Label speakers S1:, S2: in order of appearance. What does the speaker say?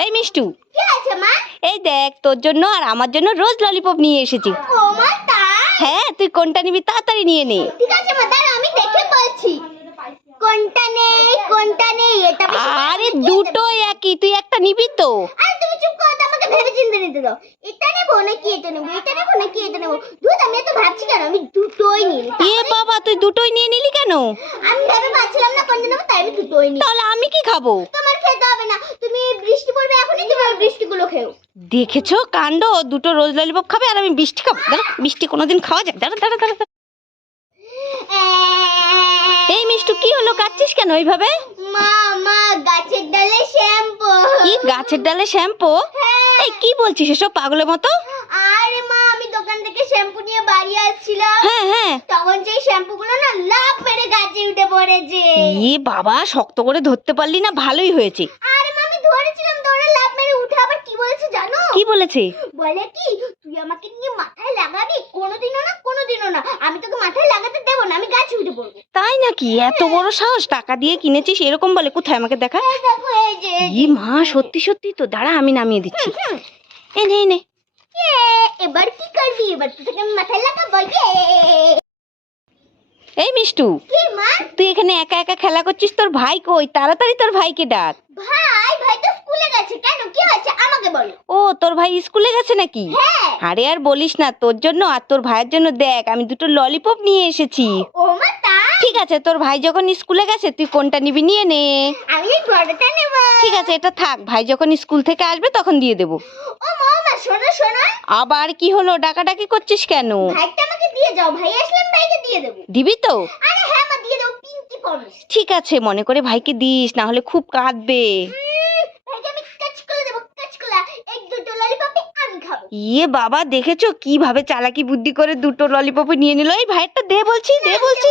S1: এই মিষ্টু।
S2: কি আছে মা?
S1: এই দেখ তোর জন্য আর আমার জন্য রোজ ললিপপ নিয়ে এসেছি।
S2: ও মা তাই?
S1: হ্যাঁ তুই কোনটা নিবি তাড়াতাড়ি নিয়ে নে।
S2: ঠিক আছে মা দাঁড়া আমি দেখে বলছি। কোনটা নেই কোনটা নেই এটা
S1: আরে
S2: আমি দিয়ে
S1: দুটো একই তুই একটা নিবি তো।
S2: আরে তুমি চুপ করো আমাকে ভেবে চিন্তে নিতে দাও। এটা নেব নাকি এটা নেব এটা নেব নাকি এটা নেব? দুধ আমি তো ভাবছি কেন আমি দুটোই নিই।
S1: এ বাবা তুই দুটোই নিয়ে নিলি কেন?
S2: আমি ভেবে পাচ্ছিলাম না কোনটা নেব তাই আমি দুটোই নিই।
S1: তাহলে আমি কি খাব
S2: তোমার খেতে হবে না তুমি বৃষ্টি বৃষ্টিগুলো খেও
S1: দেখেছ কাণ্ড? দুটো রোজ ললিপপ খাবে আর আমি বৃষ্টি খাব। দাঁড়া বৃষ্টি কোনোদিন খাওয়া যায় দাঁড়া দাঁড়া দাঁড়া। এই মিষ্টু কি হলো? কাচ্ছিস কেন ওইভাবে
S2: মা মা গাছের ডালে শ্যাম্পু।
S1: কি গাছের ডালে শ্যাম্পু? এই কি বলছিস এসব পাগলের মতো?
S2: আরে মা আমি দোকান থেকে শ্যাম্পু নিয়ে বাড়ি আসছিলাম।
S1: হ্যাঁ হ্যাঁ।
S2: তখন সেই না লাভ মেরে গাছে উঠে পড়েছে।
S1: এ বাবা শক্ত করে ধরতে পারলি না ভালোই হয়েছে।
S2: আরে মা আমি ধরেছিলাম ধরে লাভ মেরে উঠে আবার কি বলেছে জানো
S1: কি বলেছে?
S2: বলে কি তুই আমাকে নিয়ে মাথায় লাগাবি? কোনোদিনও না কোনোদিনও না। আমি তোকে মাথায় লাগাতে দেবো না আমি গাছে উঠে পড়ব
S1: তাই নাকি? এত বড় সাহস? টাকা দিয়ে কিনেছিস? এরকম বলে কোথায় আমাকে দেখা?
S2: এই দেখো এই যে
S1: ই মা সত্যি সত্যি তো দাঁড়া আমি নামিয়ে দিচ্ছি। এই নে নে।
S2: এবার কি করবি? এবার তো তোকে মাথায় লাগাবো।
S1: এই মিষ্টু
S2: মা?
S1: তুই এখানে একা একা খেলা করছিস? তোর ভাই কই? তাড়াতাড়ি তোর ভাইকে ডাক।
S2: ভাই তো স্কুলে গেছে কেন কি হয়েছে আমাকে বলো।
S1: ও তোর ভাই স্কুলে গেছে নাকি?
S2: হ্যাঁ।
S1: আরে আর বলিস না তোর জন্য আর তোর ভাইয়ের জন্য দেখ আমি দুটো ললিপপ নিয়ে এসেছি।
S2: ও মা তাই?
S1: ঠিক আছে তোর ভাই যখন স্কুলে গেছে তুই কোনটা নিবি নিয়ে নে।
S2: আমি এই বড়টা নেব।
S1: ঠিক আছে এটা থাক ভাই যখন স্কুল থেকে আসবে তখন দিয়ে দেবো।
S2: ও মা মা শোনো শোনো।
S1: আবার কি হলো ডাকাডাকি করছিস কেন?
S2: ভাইটা আমাকে দিয়ে যাও ভাই আসলে আমি ভাইকে দিয়ে দেবো।
S1: দিবি তো?
S2: আরে হ্যাঁ মা দিয়ে দেবো পিঙ্কি
S1: ঠিক আছে মনে করে ভাইকে দিস না হলে খুব কাঁদবে
S2: ভাইকে আমি কাজ করে দেবো কাজ করে এক দুটো ললিপপে আমি খাব
S1: ইয়ে বাবা, দেখেছ কীভাবে চালাকি বুদ্ধি করে দুটো ললিপপ নিয়ে নিল এই ভাইয়েরটা দে বলছি দে বলছি।